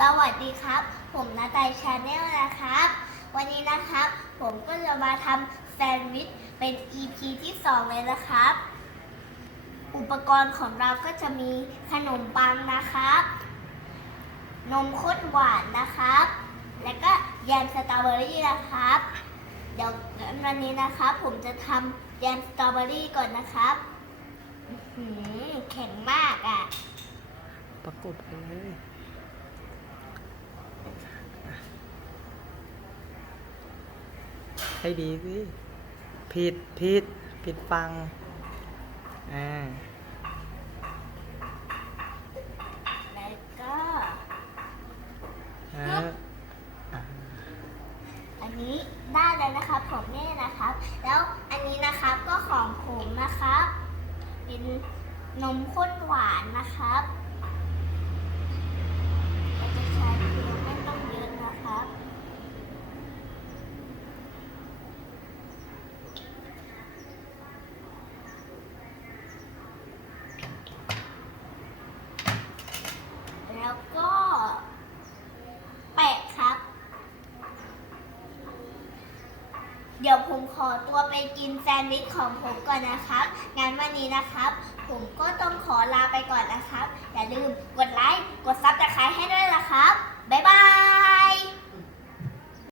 สวัสดีครับ ผมนาตายชาแนลนะครับ วันนี้นะครับ ผมก็จะมาทำแซนด์วิชเป็น EP ที่ 2 เลยนะครับ อุปกรณ์ของเราก็จะมีขนมปังนะครับ นมข้นหวานนะครับ แล้วก็แยมสตรอเบอรี่นะครับ เดี๋ยววันนี้นะครับ ผมจะทำแยมสตรอเบอรี่ก่อนนะครับหือแข็งมากอะ ประกบเลย ให้ดีสิผิดผิดผิดฟัง อ่า แล้วก็ อ่าอ่าอันนี้ได้แล้วนะครับของแม่นะครับ แล้วอันนี้นะครับก็ของผมนะครับ เป็นนมข้นหวานนะครับเราจะใช้เพียงไม่ต้องเยอะนะครับ แล้วก็แปะครับ เดี๋ยวผมขอตัวไปกินแซนด์วิชของผมก่อนนะครับ งานวันนี้นะครับ ผมก็ต้องขอลาไปก่อนนะครับ อย่าลืมกด